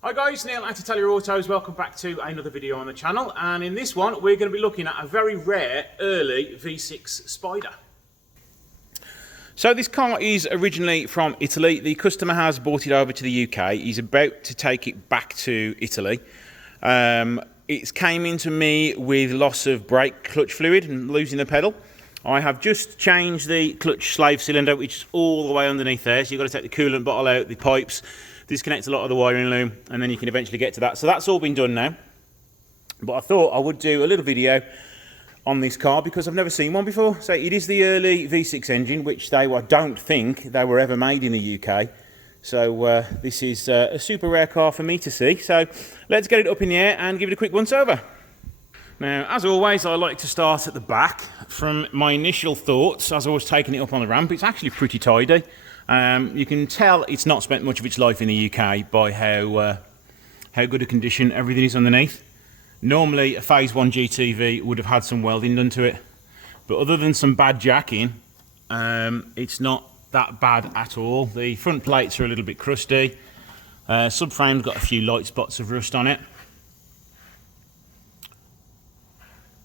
Hi guys, Neil at Italia Autos. Welcome back to another video on the channel, and in this one we're going to be looking at a very rare early V6 Spider. So this car is originally from Italy. The customer has brought it over to the UK. He's about to take it back to Italy. It came into me with loss of brake clutch fluid and losing the pedal. I have just changed the clutch slave cylinder, which is all the way underneath there. So you've got to take the coolant bottle out, the pipes, disconnect a lot of the wiring loom, and then you can eventually get to that. So that's all been done now. But I thought I would do a little video on this car because I've never seen one before. So it is the early V6 engine, which I don't think they were ever made in the UK. So this is a super rare car for me to see. So let's get it up in the air and give it a quick once over. Now, as always, I like to start at the back. From my initial thoughts, as I was taking it up on the ramp, it's actually pretty tidy. You can tell it's not spent much of its life in the UK by how good a condition everything is underneath. Normally, a Phase 1 GTV would have had some welding done to it, but other than some bad jacking, it's not that bad at all. The front plates are a little bit crusty. Subframe's got a few light spots of rust on it,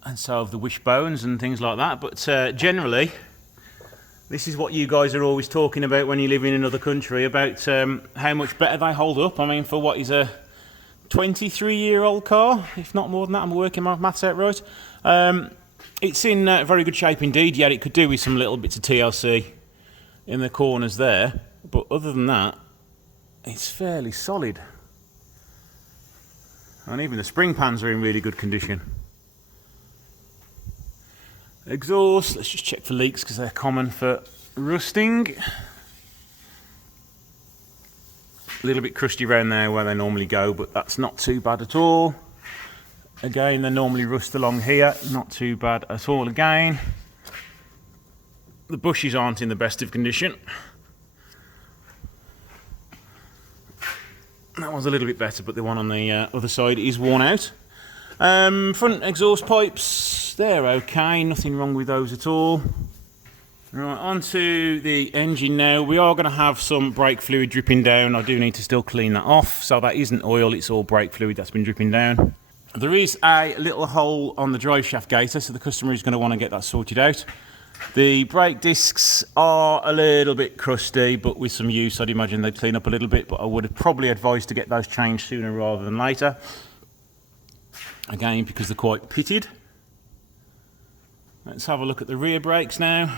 and so have the wishbones and things like that. But generally, this is what you guys are always talking about when you live in another country, about how much better they hold up. I mean, for what is a 23-year-old car, if not more than that, I'm working my maths out right. It's in very good shape indeed. Yeah, it could do with some little bits of TLC in the corners there, but other than that, it's fairly solid. And even the spring pans are in really good condition. Exhaust, let's just check for leaks because they're common for rusting. A little bit crusty around there where they normally go, but that's not too bad at all. Again, they normally rust along here, not too bad at all again. The bushes aren't in the best of condition. That one's a little bit better, but the one on the other side is worn out. Front exhaust pipes, they're okay, nothing wrong with those at all. Right, onto the engine now. We are going to have some brake fluid dripping down. I do need to still clean that off, so that isn't oil, it's all brake fluid that's been dripping down. There is a little hole on the drive shaft gaiter, so the customer is going to want to get that sorted out. The brake discs are a little bit crusty, but with some use I'd imagine they'd clean up a little bit, but I would have probably advised to get those changed sooner rather than later. Again, because they're quite pitted. Let's have a look at the rear brakes now,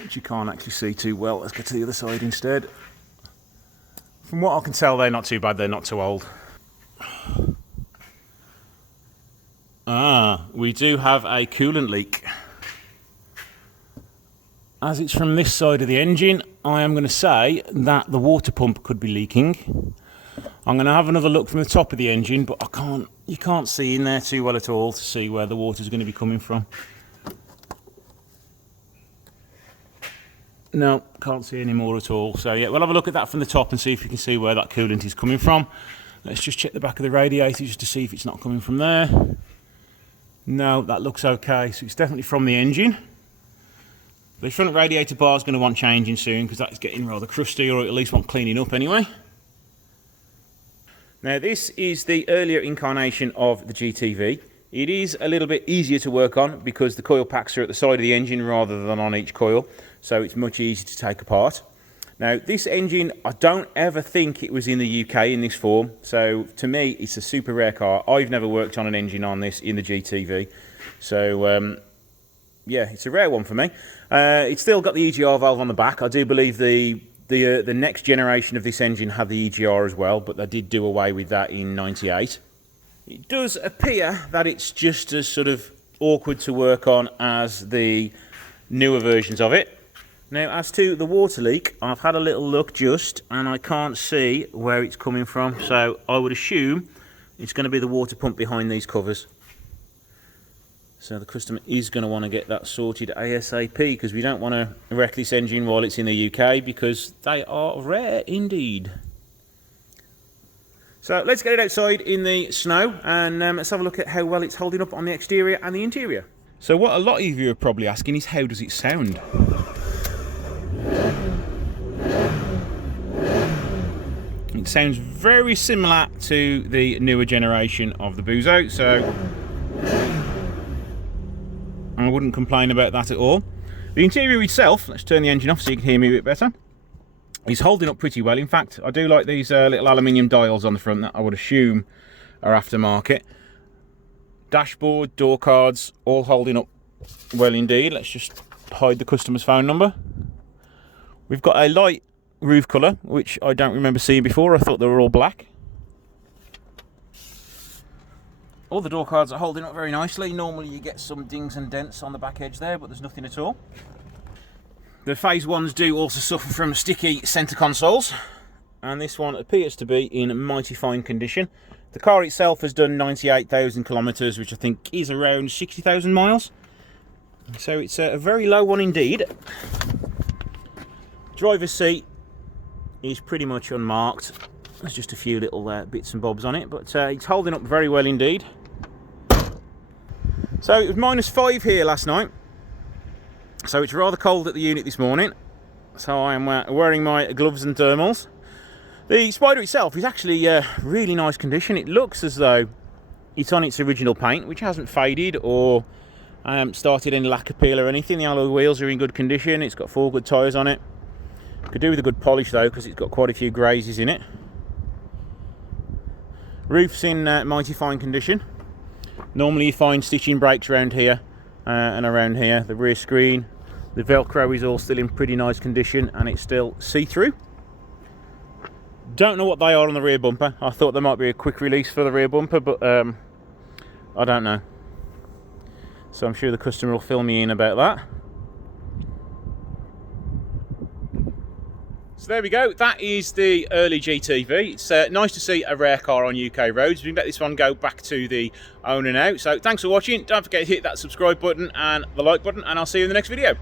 which you can't actually see too well. Let's get to the other side instead. From what I can tell, they're not too bad, they're not too old. We do have a coolant leak. As it's from this side of the engine, I am going to say that the water pump could be leaking. I'm going to have another look from the top of the engine, but you can't see in there too well at all to see where the water's going to be coming from. No, can't see any more at all. So yeah, we'll have a look at that from the top and see if you can see where that coolant is coming from. Let's just check the back of the radiator just to see if it's not coming from there. No, that looks okay, so it's definitely from the engine. The front radiator bar is going to want changing soon because that's getting rather crusty, or at least want cleaning up anyway. Now this is the earlier incarnation of the GTV. It is a little bit easier to work on because the coil packs are at the side of the engine rather than on each coil, so it's much easier to take apart. Now this engine, I don't ever think it was in the UK in this form, so to me it's a super rare car. I've never worked on an engine on this in the GTV, so yeah, it's a rare one for me. It's still got the EGR valve on the back. I do believe the next generation of this engine had the EGR as well, but they did do away with that in '98. It does appear that it's just as sort of awkward to work on as the newer versions of it. Now, as to the water leak, I've had a little look just, and I can't see where it's coming from, so I would assume it's going to be the water pump behind these covers. So the customer is going to want to get that sorted ASAP, because we don't want to wreck this engine while it's in the UK, because they are rare indeed. So let's get it outside in the snow, and let's have a look at how well it's holding up on the exterior and the interior. So what a lot of you are probably asking is, how does it sound? It sounds very similar to the newer generation of the Buzo, so I wouldn't complain about that at all. The interior itself, let's turn the engine off so you can hear me a bit better, is holding up pretty well. In fact, I do like these little aluminium dials on the front that I would assume are aftermarket. Dashboard, door cards, all holding up well indeed. Let's just hide the customer's phone number. We've got a light roof colour, which I don't remember seeing before. I thought they were all black. All the door cards are holding up very nicely. Normally you get some dings and dents on the back edge there, but there's nothing at all. The phase ones do also suffer from sticky centre consoles, and this one appears to be in mighty fine condition. The car itself has done 98,000 kilometres, which I think is around 60,000 miles. So it's a very low one indeed. Driver's seat is pretty much unmarked. There's just a few little bits and bobs on it, but it's holding up very well indeed. So it was -5 here last night, so it's rather cold at the unit this morning, so I am wearing my gloves and thermals. The Spider itself is actually really nice condition. It looks as though it's on its original paint, which hasn't faded or started any lacquer peel or anything. The alloy wheels are in good condition. It's got 4 good tyres on it. Could do with a good polish though, because it's got quite a few grazes in it. Roof's in mighty fine condition. Normally you find stitching brakes around here and around here. The rear screen, the Velcro is all still in pretty nice condition, and it's still see-through. Don't know what they are on the rear bumper. I thought there might be a quick release for the rear bumper, but I don't know. So I'm sure the customer will fill me in about that. So there we go, that is the early GTV. It's nice to see a rare car on UK roads. We can let this one go back to the owner now. So thanks for watching. Don't forget to hit that subscribe button and the like button, and I'll see you in the next video.